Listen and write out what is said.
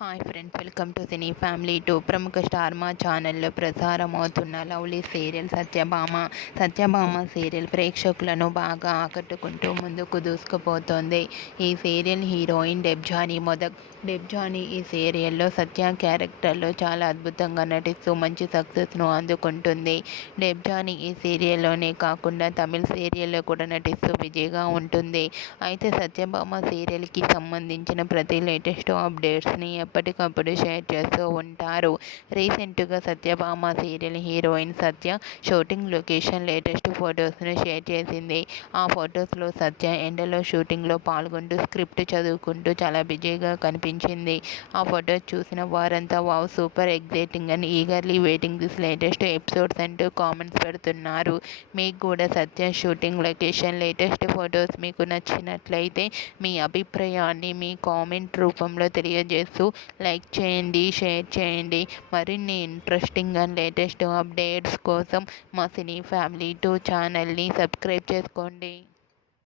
Hi friends, welcome to cine family two. ప్రముఖ star మా ఛానల్లో ప్రసారమవుతున్న లవ్లీ సీరియల్ సత్యభామ సీరియల్ ప్రేక్షకులను బాగా ఆకట్టుకుంటూ ముందుకు దూసుకుపోతోంది. ఈ సీరియల్ హీరోయిన్ డెబ్జానీ ఈ సీరియల్లో సత్య క్యారెక్టర్లో చాలా అద్భుతంగా నటిస్తూ మంచి సక్సెస్ను అందుకుంటుంది. డెబ్జానీ ఈ సీరియల్లోనే కాకుండా తమిళ సీరియల్లో కూడా నటిస్తూ బిజీగా ఉంటుంది. అయితే సత్యభామ సీరియల్కి సంబంధించిన ప్రతి లేటెస్ట్ అప్డేట్స్ని ఎప్పటికప్పుడు షేర్ చేస్తూ ఉంటారు. రీసెంట్గా సత్యభామ సీరియల్ హీరోయిన్ సత్య షూటింగ్ లొకేషన్ లేటెస్ట్ ఫొటోస్ను షేర్ చేసింది. ఆ ఫొటోస్లో సత్య ఎండలో షూటింగ్లో పాల్గొంటూ స్క్రిప్ట్ చదువుకుంటూ చాలా బిజీగా కనిపించింది. ఆ ఫొటోస్ చూసిన వారంతా వావ్, సూపర్ ఎగ్జైటింగ్ అని eagerly waiting this latest episodes అంటూ కామెంట్స్ పెడుతున్నారు. మీకు కూడా సత్య షూటింగ్ లొకేషన్ లేటెస్ట్ ఫొటోస్ మీకు నచ్చినట్లయితే మీ అభిప్రాయాన్ని మీ కామెంట్ రూపంలో తెలియజేస్తూ లైక్ చేయండి, షేర్ చేయండి. మరిన్ని ఇంట్రెస్టింగ్ అండ్ లేటెస్ట్ అప్డేట్స్ కోసం మా సినీ ఫ్యామిలీ 2 ఛానల్ని సబ్స్క్రైబ్ చేసుకోండి.